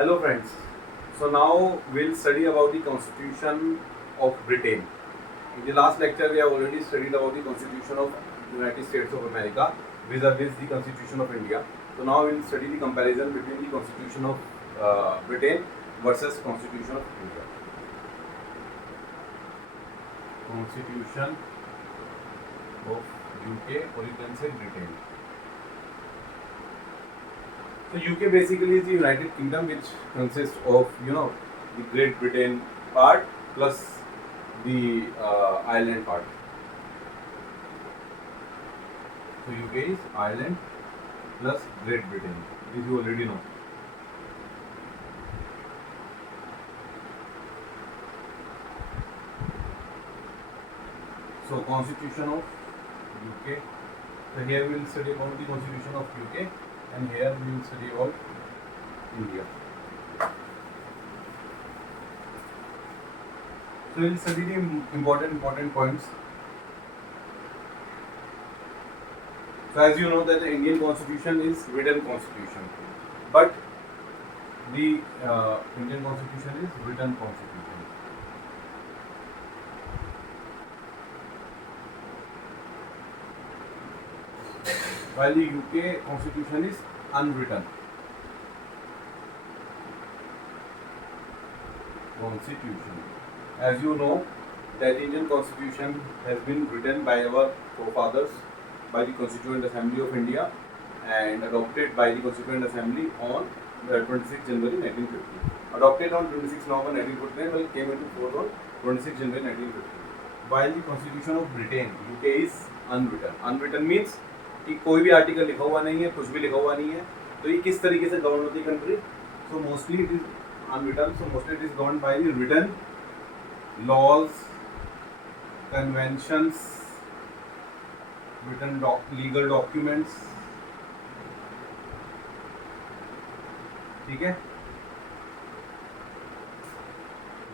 Hello friends. So now we'll study about the Constitution of Britain. In the last lecture we have already studied about the Constitution of United States of America vis-a-vis the Constitution of India. So now we'll study the comparison between the Constitution of Britain versus Constitution of India. Constitution of UK, or you can say Britain. So UK basically is the United Kingdom, which consists of the Great Britain part plus the Ireland part. So UK is Ireland plus Great Britain. This you already know. So Constitution of UK. So here we will study about the Constitution of UK, and here we will study about India. So we will study the important points. So as you know that the Indian Constitution is written Constitution, but the Indian Constitution is written Constitution. While the UK Constitution is unwritten Constitution. As you know that Indian Constitution has been written by our forefathers, by the Constituent Assembly of India, and adopted by the Constituent Assembly on 26 January 1950. Adopted on 26 November 1949, well, came into force on 26 January 1950. While the Constitution of Britain, UK, is unwritten. Unwritten means कि कोई भी article लिखा हुआ नहीं है, कुछ भी लिखा हुआ नहीं है, तो ये किस तरीके से गवर्न होती है country? So mostly it is unwritten. So mostly it is govern by the written laws, conventions, written legal documents. ठीक है,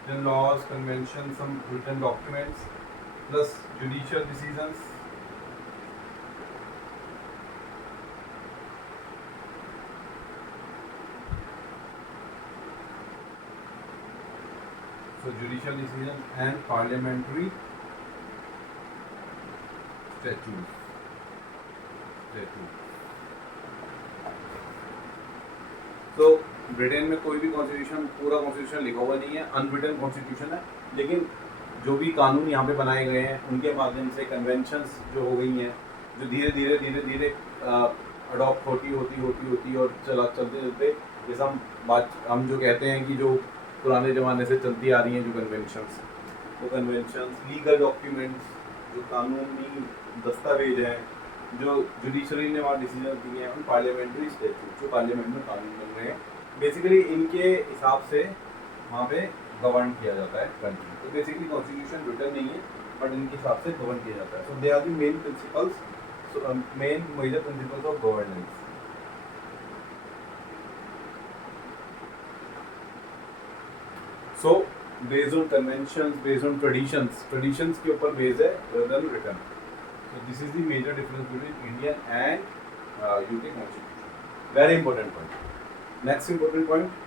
written laws, conventions, some written documents plus judicial decisions. So judicial decision and parliamentary statutes. तो Britain में कोई भी constitution, पूरा constitution लिखा हुआ नहीं है, अनरिटन कॉन्स्टिट्यूशन है. लेकिन जो भी कानून यहाँ पे बनाए गए हैं उनके माध्यम से कन्वेंशंस जो हो गई हैं, जो धीरे धीरे अडॉप्ट होती और चलते जैसा हम जो कहते हैं कि जो पुराने ज़माने से चलती आ रही हैं जो कन्वेंशंस, वो कन्वेंशंस, लीगल डॉक्यूमेंट्स, जो कानूनी दस्तावेज हैं, जो जुडिशरी ने वहाँ डिसीजन दिए हैं, पार्लियामेंट्री स्टैट्यूट, जो पार्लियामेंट में कानून बन रहे हैं, बेसिकली इनके हिसाब से वहाँ पे गवर्न किया जाता है कंट्री. तो बेसिकली कॉन्स्टिट्यूशन रिटन नहीं है, बट इनके हिसाब से गवर्न किया जाता है. So they are the main principles, main major principles of governance. So based on conventions, based on traditions के ऊपर बेस है rather than written. So this is the major difference between Indian and UK constitution. Very important point. Next important point.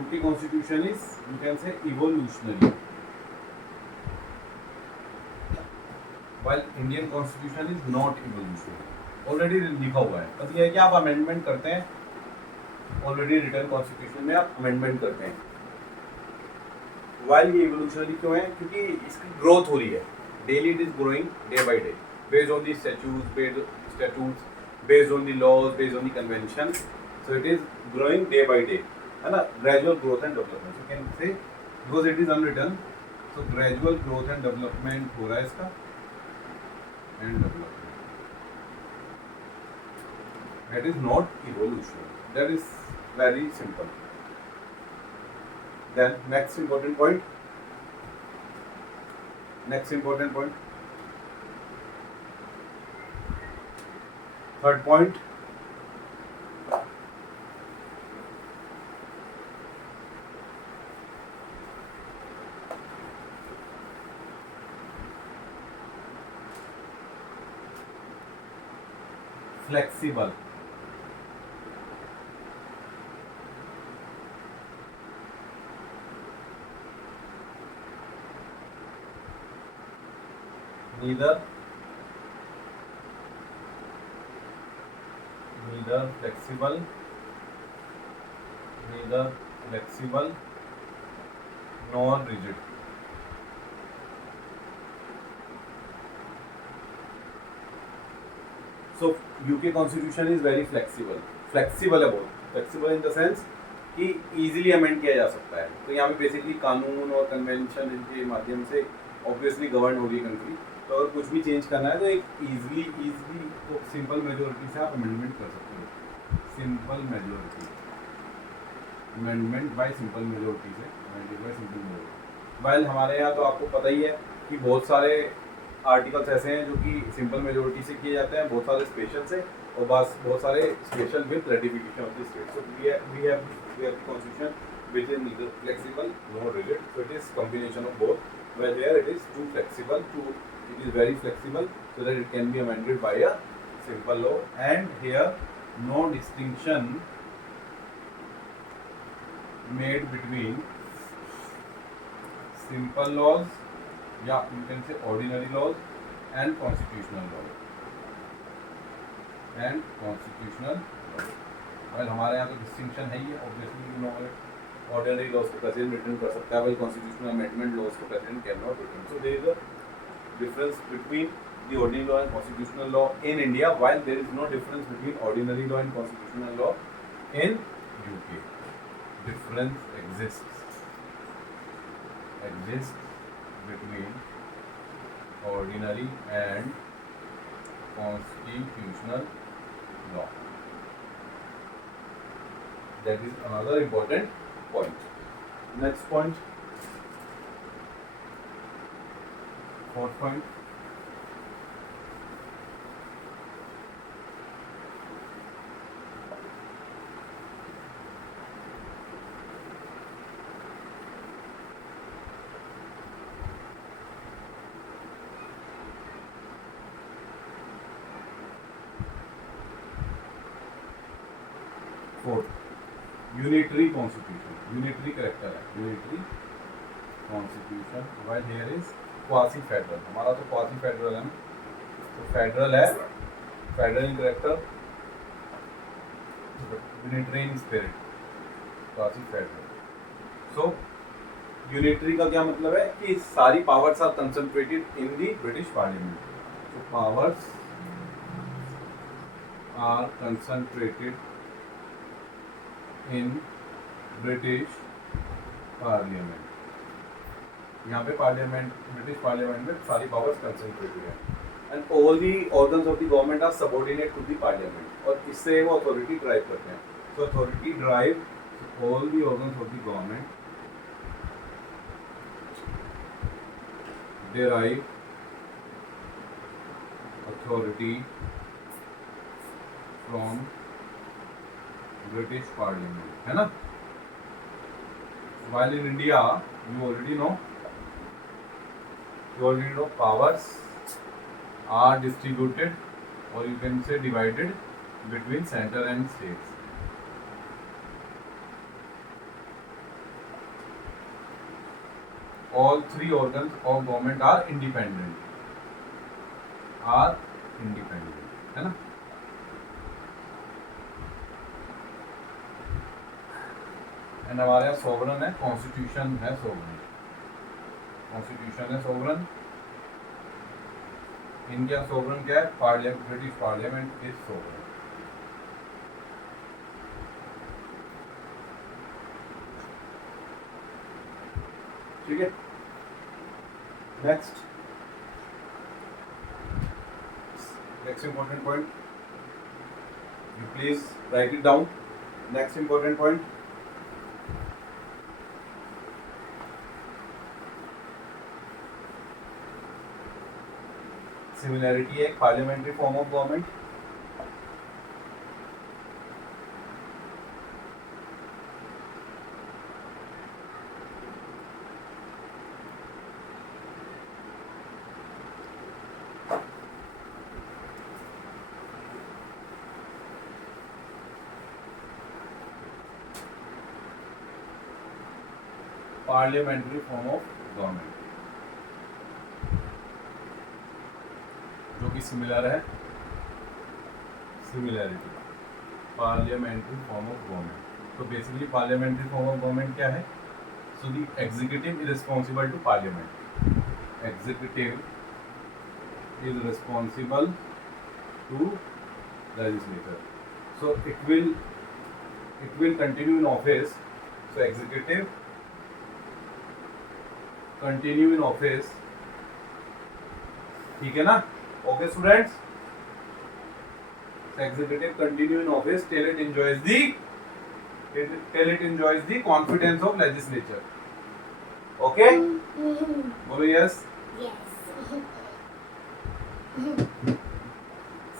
UK constitution is, you can say, evolutionary, while Indian constitution is not evolutionary. Already लिखा हुआ है, बस ये है कि आप amendment करते हैं. ऑलरेडी रिटन कॉन्स्टिट्यूशन में आप अमेंडमेंट करते हैं. वाइल ये इवोल्यूशनरी क्यों है? क्योंकि इसकी ग्रोथ हो रही है, daily it is growing day by day, based on the statutes, based on the laws, based on the convention. So it is growing day by day, है ना, gradual growth and development. So can say because it is unwritten, so gradual growth and development हो रहा है इसका, and development. That is not evolution. That is very simple. Then next important point. Third point. Flexible. Neither flexible nor rigid. So UK Constitution is very flexible है बहुत, flexible in the sense कि easily amend किया जा सकता है. तो यहाँ पे बेसिकली कानून और कन्वेंशन इनके माध्यम से ऑब्वियसली गवर्न होगी कंट्री. तो अगर कुछ भी चेंज करना है तो एक इजीली तो सिंपल मेजोरिटी से आप अमेंडमेंट कर सकते हो. Simple majority, amendment by simple majority से, amendment by simple majority. While हमारे यहाँ तो आपको पता ही है कि बहुत सारे आर्टिकल्स ऐसे हैं जो कि सिंपल मेजोरिटी से किए जाते हैं, बहुत सारे स्पेशल से, और बस बहुत सारे special with ratification of the state. So we have constitution which is neither flexible nor rigid, so it is combination of both. Well, here it is too flexible, it is very flexible so that it can be amended by a simple law, and here no distinction made between simple laws, yeah, you can say ordinary laws and constitutional laws. Well, हमारे यहाँ तो distinction है ही, obviously you know it. Ordinary laws को president return कर सकता है, while constitutional amendment laws को president can not return. So there is a difference between the ordinary law and constitutional law in India, while there is no difference between ordinary law and constitutional law in UK. Difference exists between ordinary and constitutional law. That is another important point. Next point, fourth point. Unitary constitution, unitary character है, unitary constitution. While here is quasi federal, हमारा तो quasi federal है ना, तो federal है, federal in character, unitary in spirit, quasi federal. So unitary का क्या मतलब है कि सारी powers are concentrated in the British Parliament. So powers are concentrated in British Parliament. यहाँ पे पार्लियामेंट, ब्रिटिश पार्लियामेंट में सारी पावर्स कंसंट्रेटेड है, and all the organs of the government are subordinate to the parliament, और इससे वो authority drive करते हैं. So authority drive all the organs of the government, derive authority from British Parliament, है ना. While in India, you already know powers are distributed, or you can say divided between center and states. All three organs of government are independent, है ना. And हमारे यहाँ sovereign है, constitution है sovereign, sovereign. इनका sovereign क्या है, parliament, British parliament is sovereign. ठीक है. Next important point, you please write it down. Next important point, similarity है parliamentary form of government. Parliamentary form of government जो कि सिमिलर है, similarity parliamentary form of government. तो basically parliamentary form of government क्या है? So the executive is responsible to parliament, executive is responsible to legislature, so it will continue in office, so executive continue in office, ठीक है ना? Okay students, executive continue in office till it enjoys the confidence of legislature. Okay? बोलो yes.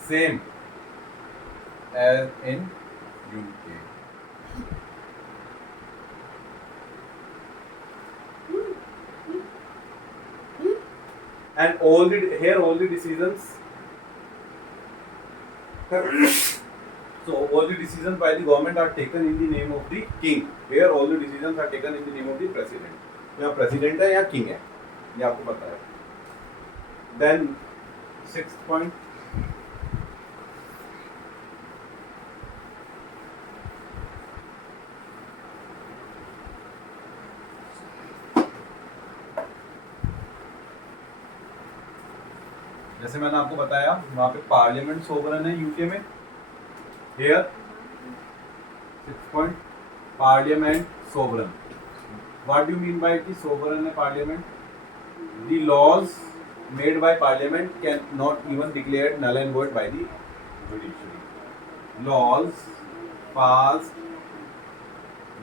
Same as in UK. And all the decisions so all the decisions by the government are taken in the name of the king. Here all the decisions are taken in the name of the president. यहाँ president है या king है, ये आपको पता है. Then sixth point, जैसे मैंने आपको बताया वहाँ पे पार्लियामेंट सोवरेन है यूके में. Here 6th point, parliament sovereign. What do you mean by the sovereign parliament? The laws made by parliament cannot even declared null and void by the judiciary. Laws passed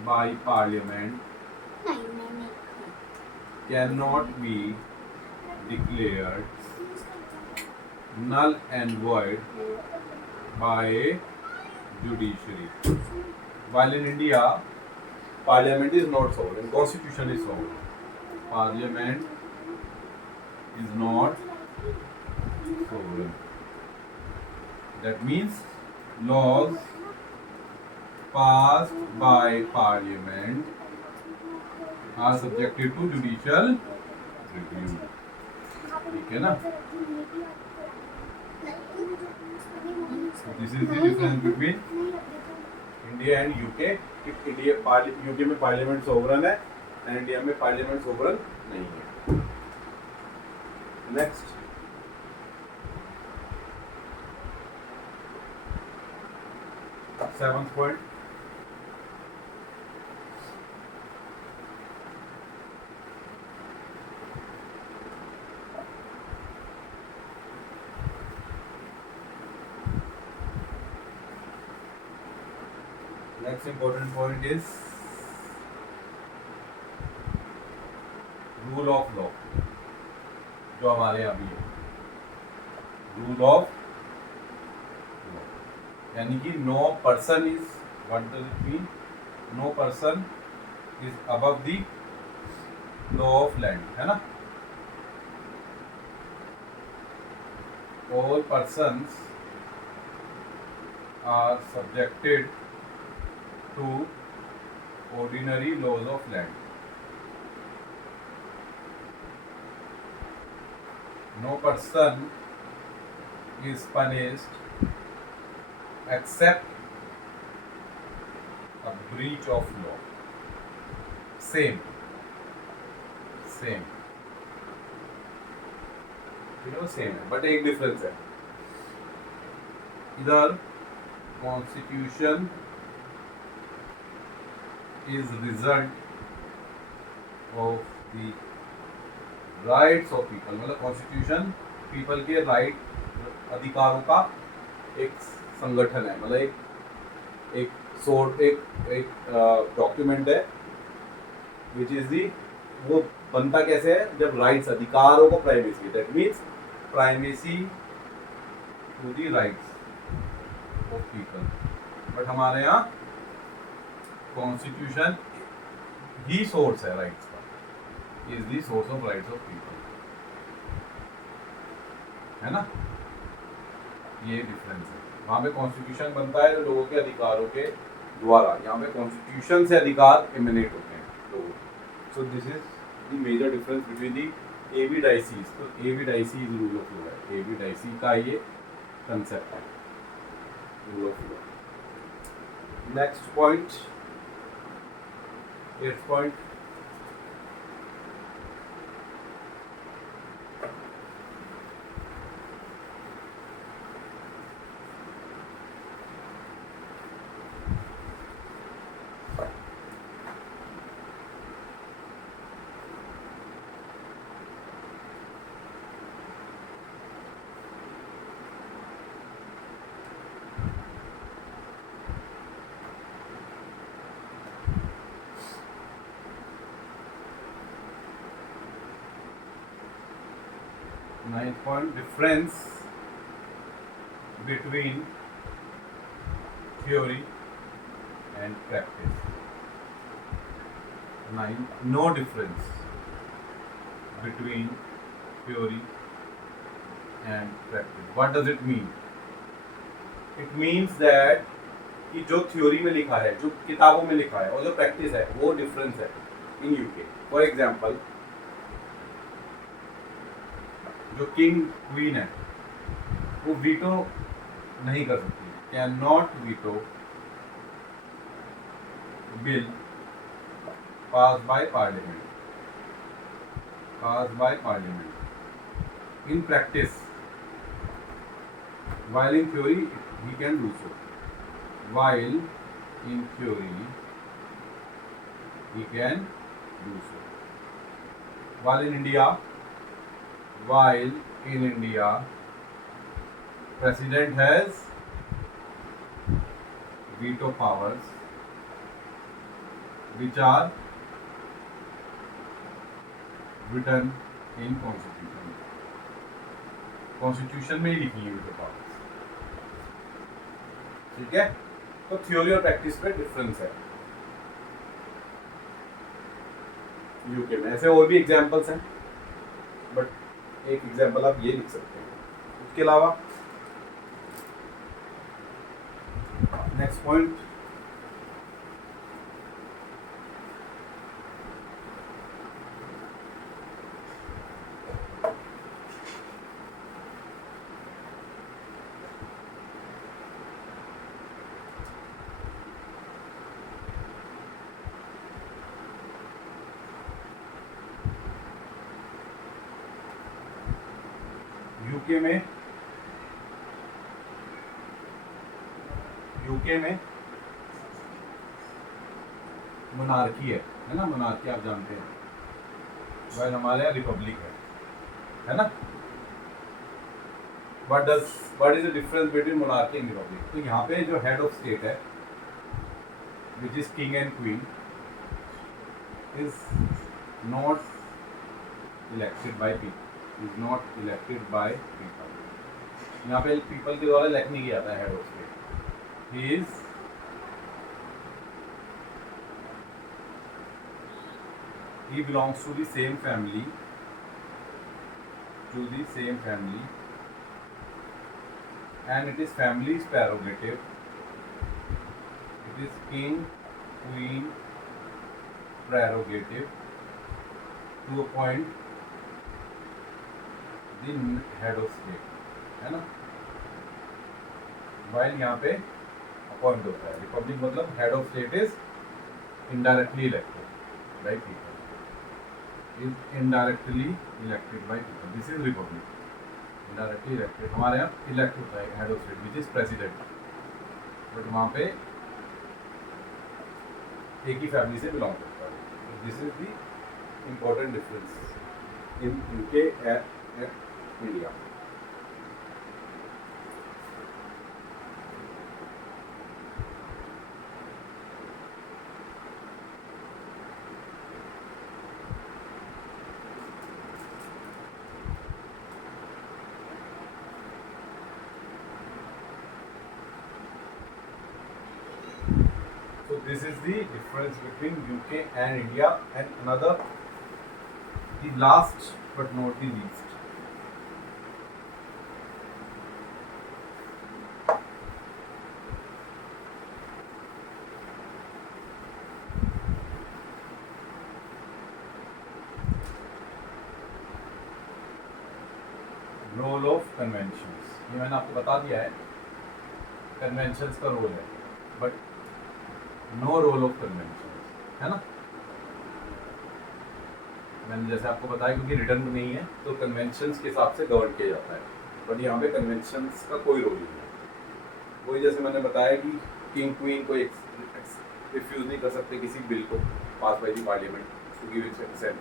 by parliament cannot be declared null and void by judiciary. While in India, Parliament is not sovereign, Constitution is sovereign. Parliament is not sovereign. That means laws passed by Parliament are subjected to judicial review. ठीक है ना? So this is the difference between India and UK. UK में parliament sovereign है और India में parliament sovereign नहीं है. Next, seventh point, next important point is rule of law, जो हमारे यहाँ भी है. रूल ऑफ लॉ यानी कि no person is, what does it mean? No person is above the law of land, है ना? All persons are subjected to ordinary laws of land. No person is punished except a breach of law. Same. Same है, but एक difference है. इधर Constitution is result of the rights of people. मतलब constitution people के right, अधिकारों का एक संगठन है. मतलब एक डॉक्यूमेंट है विच इज दी, वो बनता कैसे है? जब राइट्स, अधिकारों को privacy, that means primacy to the rights of people, but हमारे यहाँ कॉन्स्टिट्यूशन ही सोर्स है राइट्स का, is the source of rights of people, है ना। ये डिफरेंस है, वहाँ पे कॉन्स्टिट्यूशन बनता है लोगों के अधिकारों के द्वारा, यहाँ पे कॉन्स्टिट्यूशन से अधिकार इमिनेट होते हैं लोगों के। So this is the major difference between the A B Diceys. तो A B Dicey is rule of law है, एबी डाइसी का ये कंसेप्ट है rule of law. Next point, 8th point, ninth point, difference between theory and practice. 9, no difference between theory and practice. What does it mean? It means that कि जो theory में लिखा है, जो किताबों में लिखा है, और जो प्रैक्टिस है वो डिफरेंस है इन यूके। फॉर एग्जाम्पल, जो किंग क्वीन है वो वीटो नहीं कर सकती, can not veto bill pass by parliament, pass by parliament. In practice, while in theory he can do so, while in theory he can do so, while in India president has veto powers which are written in constitution, constitution में ही लिखी है veto powers, ठीक है। तो theory और practice पे difference है UK में। ऐसे और भी एग्जांपल्स हैं, बट एक एग्जांपल आप ये लिख सकते हैं। उसके अलावा नेक्स्ट पॉइंट, यूके में मोनार्की है ना, मोनार्की आप जानते हैं, वह हमारे यहाँ रिपब्लिक है ना। What is the difference between monarchy and Republic? तो यहाँ पे जो हेड ऑफ स्टेट है which is king and queen is not elected by people, is not elected by people. यहाँ पे पीपल के द्वारा इलेक्ट नहीं किया जाता है head of state, he belongs to the same family, and it is family's prerogative, it is king queen prerogative to appoint the head of state, है ना। while यहाँ पे अपॉइंट होता है, रिपब्लिक मतलब head of state is indirectly elected by people, is indirectly elected by people, this is Republic. Indirectly elected, हमारे यहाँ elect होता है head of state which is president, but वहाँ पे एक ही फैमिली से बिलोंग करता है। This is the important difference in UK and India. This is the difference between UK and India, and another, the last but not the least. Role of conventions, ये मैंने आपको बता दिया है, कन्वेंशंस का रोल है, but no role of conventions, है ना। मैंने जैसे आपको बताया, क्योंकि रिटर्न नहीं है तो कन्वेंशंस के हिसाब से गवर्न किया जाता है, बट यहाँ पे कन्वेंशंस का कोई रोल नहीं है। वही जैसे मैंने बताया कि किंग क्वीन को रिफ्यूज़ नहीं कर सकते किसी बिल को pass by the parliament to give its consent,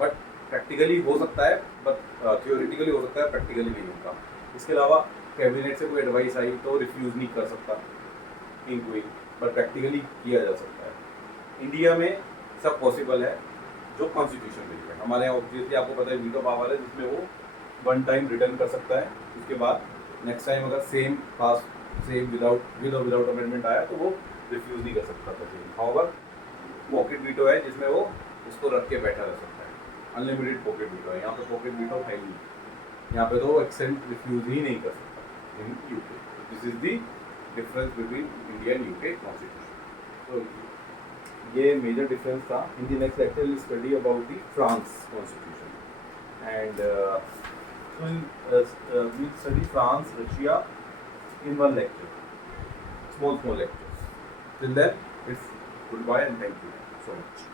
but practically हो सकता है, बट थियोरेटिकली हो सकता है, प्रैक्टिकली नहीं होता। इसके अलावा कैबिनेट से कोई एडवाइस आई तो रिफ्यूज़ नहीं कर सकता किंग क्वीन, बट प्रैक्टिकली किया जा सकता है। इंडिया में सब पॉसिबल है जो कॉन्स्टिट्यूशन बिल है। हमारे यहाँ ऑब्वियसली आपको पता है वीटो पावर है, जिसमें वो वन टाइम रिटर्न कर सकता है, उसके बाद नेक्स्ट टाइम अगर सेम पास सेम विद और विदाउट अमेंडमेंट आया तो वो रिफ्यूज़ नहीं कर सकता था। हाउएवर पॉकेट वीटो है जिसमें वो उसको रख के बैठा रह सकता है, अनलिमिटेड पॉकेट वीटो है। यहाँ पे पॉकेट वीटो है ही नहीं, यहाँ पे तो एक्सेंट रिफ्यूज़ ही नहीं कर सकता in UK. This is the difference between India and UK constitution. तो ये मेजर डिफरेंस था। In the next lecture will study about the France constitution and we'll study France, Russia in one lecture, small lectures. Till then, it's goodbye and thank you so much.